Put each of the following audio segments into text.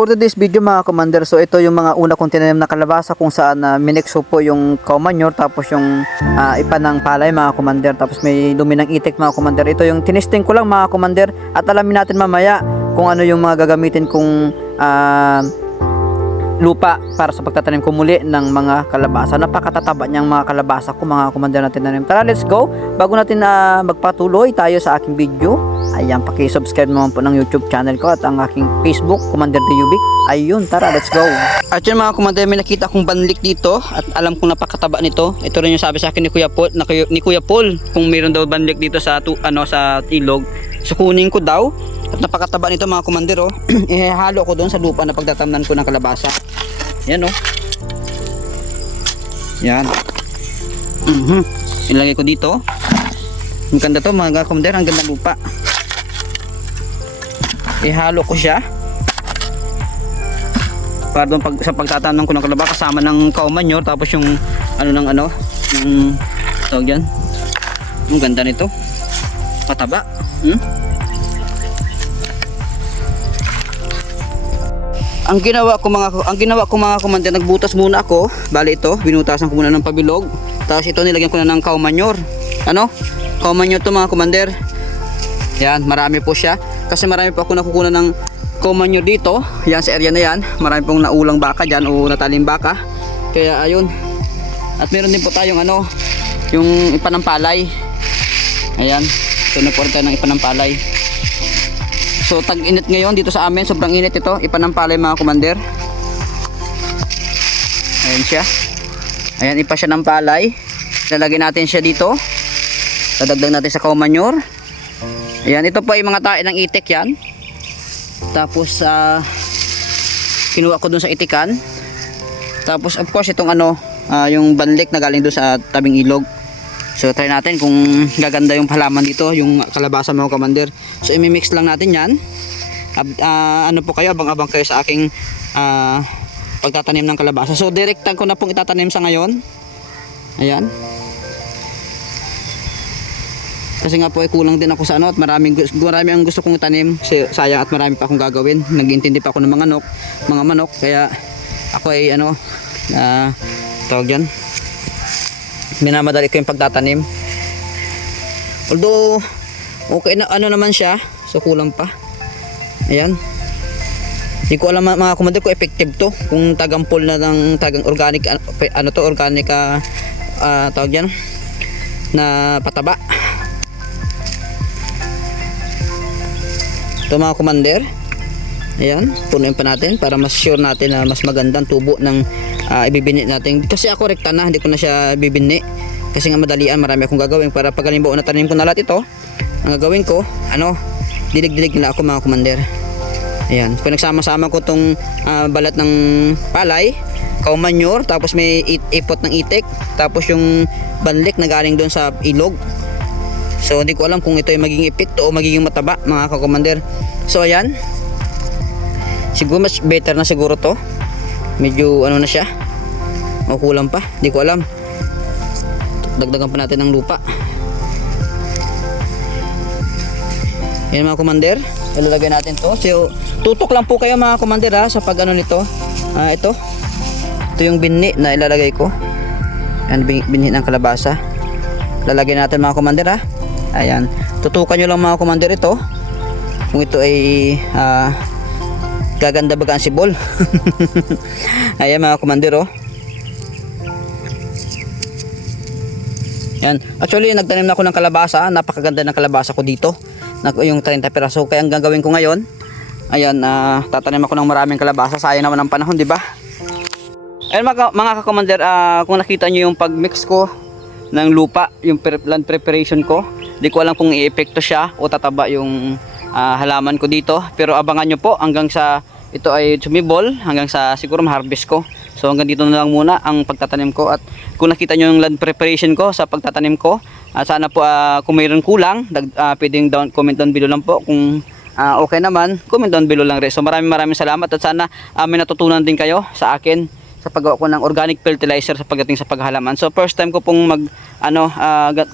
for today's video mga commander, so ito yung mga una kong tinanim na kalabasa kung saan minixo po yung cow manure tapos yung ipa ng palay mga commander, tapos may dumi ng itik mga commander. Ito yung tinisting ko lang mga commander at alamin natin mamaya kung ano yung mga gagamitin kong lupa para sa pagtatanim ko muli ng mga kalabasa. Napakatataba niyang mga kalabasa ko mga commander na tinanim. Tara, let's go. Bago natin magpatuloy tayo sa aking video, ayan, paki-subscribe naman po ng YouTube channel ko at ang aking Facebook, Commander Dayubic. Ayun, tara, let's go. At yun mga commander, may nakita akong banlik dito at alam kong napakataba nito. Ito rin yung sabi sa akin ni Kuya Paul, kung mayroon daw banlik dito sa sa ilog. So kunin ko daw. At napakataba nito mga commander, oh. Ihalo ko doon sa lupa na pagtatamnan ko ng kalabasa. Yan, oh. Yan. Ilagay ko dito. Ang ganda to mga commander, ang ganda lupa. Ihalo ko siya. Para doon sa pagtatamnan ko ng kalabasa kasama ng cow manure, tapos yung yung tawag yan. Ang ganda nito. Pataba. Ang ginawa ko mga commander, nagbutas muna ako. Bali ito, binutasan ko muna ng pabilog. Tapos ito nilagyan ko na ng cow manure. Cow manure to mga commander. Yan, marami po siya. Kasi marami po ako nakukuha ng cow manure dito. Yan sa area na yan. Marami pong naulang baka dyan o nataling baka. Kaya ayun. At meron din po tayong yung ipanampalay. Ayan. Ito na po rin ng ipanampalay. So tag-init ngayon dito sa amin, sobrang init ito, ipanampalay mga commander. Ayan siya. Ayan, ipa siya ng palay. Lalagyan natin siya dito. Dadagdag natin sa cow manure. Ayan, ito po ay mga tae ng itik yan. Tapos kinuha ko dun sa itikan. Tapos of course itong yung banlik na galing dun sa tabing ilog. So try natin kung gaganda yung halaman dito, yung kalabasa mga commander. So i-mix lang natin yan. Po kayo, abang-abang kayo sa aking pagtatanim ng kalabasa. So direktan ko na pong itatanim sa ngayon. Ayan. Kasi nga po ay kulang din ako sa at marami ang gusto kong itanim. Sayang at marami pa akong gagawin. Nag-intindi pa ako ng mga manok. Kaya ako ay tawag yan, minamadali ko yung pagtatanim. Although okay na naman siya, so kulang pa. Ayan. Hindi ko alam mga commander kung effective to, kung tagampol na ng tagang organic organic tawag yan na pataba. Ito mga commander. Ayan, punuin pa natin para mas sure natin na mas magandang tubo ng ibibinit natin. Kasi ako rekta na, hindi ko na siya bibinit. Kasi nga madalian, marami akong gagawin. Para pag halimbawa na tanim ko na lahat ito, ang gagawin ko, dilig-dilig na ako mga commander. Ayan, pinagsama-sama ko tong balat ng palay, cow manure, tapos may ipot ng itik, tapos yung banlik na galing doon sa ilog. So hindi ko alam kung ito ay magiging epekto o magiging mataba mga ka-commander. So ayan, siguro mas better na siguro to. Medyo na siya, o kulang pa, hindi ko alam. Dagdagan pa natin ng lupa. Yan mga commander, ilalagay natin to. So tutok lang po kayo mga commander sa pag nito. Ito yung binhi na ilalagay ko. Yan, binhi ng kalabasa. Lalagay natin mga commander Ayan, tutukan nyo lang mga commander ito. Kung ito ay gaganda baga ang sibol. Ayan mga commander, Yan. Actually nagtanim na ako ng kalabasa. Napakaganda ng kalabasa ko dito, yung 30 piraso. Kaya ang gagawin ko ngayon, ayan, tatanim ako ng maraming kalabasa. Sayang naman ang panahon, di ba? Ayan mga ka-commander, kung nakita nyo yung pag-mix ko ng lupa, yung land preparation ko, di ko alam kung i-epekto siya o tataba yung halaman ko dito. Pero abangan nyo po hanggang sa ito ay sumibol, hanggang sa siguro ma-harvest ko. So hanggang dito na lang muna ang pagtatanim ko. At kung nakita nyo yung land preparation ko sa pagtatanim ko, sana po kung mayroon kulang, pwedeng comment down below lang po. Kung okay naman, comment down below lang rin. So maraming salamat at sana may natutunan din kayo sa akin sa paggawa ko ng organic fertilizer sa pagdating sa paghalaman. So first time ko pong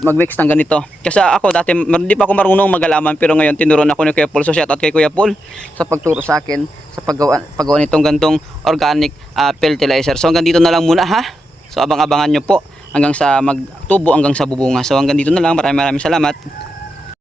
mag-mix ng ganito. Kasi ako dati hindi pa ako marunong maghalaman, pero ngayon tinuruan ako ni Kuya Paul. So shout out kay Kuya Paul sa pagturo sa akin sa paggawa nitong gantong organic fertilizer. So hanggang dito na lang muna ha. So abang-abangan nyo po hanggang sa magtubo hanggang sa bubunga. So hanggang dito na lang. Maraming salamat.